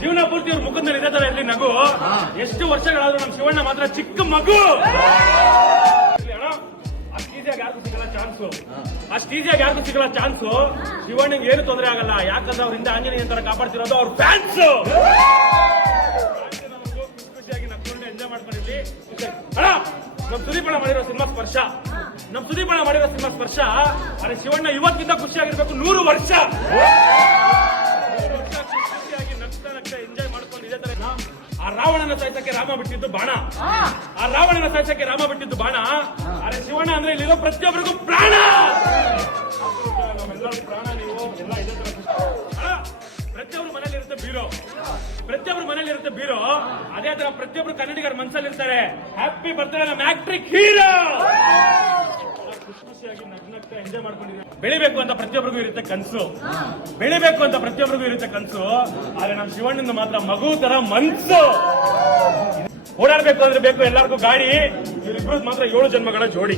ಜೀವನ ಪೂರ್ತಿ ಅವ್ರ ಮುಖದ ಮೇಲೆ ಇದೇ ತರ ಇರ್ಲಿ ನಗು. ಎಷ್ಟು ವರ್ಷಗಳಾದ್ರೂ ನಮ್ ಶಿವಣ್ಣ ಮಾತ್ರ ಚಿಕ್ಕ ಮಗು. ಯಾರಿಗೂ ಸಿಗಲ್ಲ ಚಾನ್ಸು, ಅಷ್ಟು ಈಸಿಯಾಗಿ ಯಾರಿಗೂ ಸಿಗಲ್ಲ ಚಾನ್ಸು. ಶಿವಣ್ಣಂಗೆ ಏನು ತೊಂದರೆ ಆಗಲ್ಲ, ಯಾಕಂದ್ರೆ ಅವ್ರಿಂದ ಆಂಜನೇಯ ತರ ಕಾಪಾಡ್ತಿರೋದು ಅವ್ರ ಫ್ಯಾನ್ಸ್. ಖುಷಿಯಾಗಿ ನಕ್ಕೊಂಡು ಎಂಜಾಯ್ ಮಾಡ್ಕೊಂಡಿರ್ಲಿ. ನಮ್ ಸುದೀಪಣ್ಣ ಮಾಡಿರೋ ಸಿನಿಮಾ ಸ್ಪರ್ಶ, ಅರೆ ಶಿವಣ್ಣ ಇವತ್ತಿಂದ ಖುಷಿಯಾಗಿರ್ಬೇಕು 100 ವರ್ಷ. ಖುಷಿಯಾಗಿ ನಗ್ತಾ ಎಂಜಾಯ್ ಮಾಡ್ಕೊಂಡು ಇದೇ ತರ. ಆ ರಾವಣನ ಸಾಯ್ಸಕ್ಕೆ ರಾಮ ಬಿಟ್ಟಿದ್ದು ಬಾಣ, ಅರೆ ಶಿವಣ್ಣ ಅಂದ್ರೆ ಇಲ್ಲಿರೋ ಪ್ರತಿಯೊಬ್ಬರಿಗೂ ಪ್ರಾಣ. ನಮ್ಮೆಲ್ಲರೂ ಪ್ರಾಣ, ನೀವು ಎಲ್ಲ ಇದೇ ತರ. ಪ್ರತಿಯೊಬ್ಬರು ಮನೇಲಿರುತ್ತೆ ಬೀರೋ, ಅದೇ ತರ ಪ್ರತಿಯೊಬ್ರು ಕನ್ನಡಿಗರ ಮನಸ್ಸಲ್ಲಿ ಇರ್ತಾರೆ. ಹ್ಯಾಪಿ ಬರ್ತ್ಡೇ ನಮ್ಮ ಆಕ್ಟ್ರಿಕ್ ಹೀರೋ. ಖುಷಿಯಾಗಿ ನಗ್ನಗ್ತಾ ಎಂಜಾಯ್ ಮಾಡ್ಕೊಂಡಿದ್ದಾರೆ. ಬೆಳಿಬೇಕು ಅಂತ ಪ್ರತಿಯೊಬ್ಬರಿಗೂ ಇರುತ್ತೆ ಕನ್ಸು, ಆದ್ರೆ ನಮ್ಮ ಶಿವಣ್ಣನ ಮಾತ್ರ ಮಗು ತರ ಮನ್ಸು. ಓಡಾಡ್ಬೇಕು ಅಂದ್ರೆ ಬೇಕು ಎಲ್ಲರಿಗೂ ಗಾಡಿ, ಇವರಿಬ್ರು ಮಾತ್ರ 7 ಜನ್ಮಗಳ ಜೋಡಿ.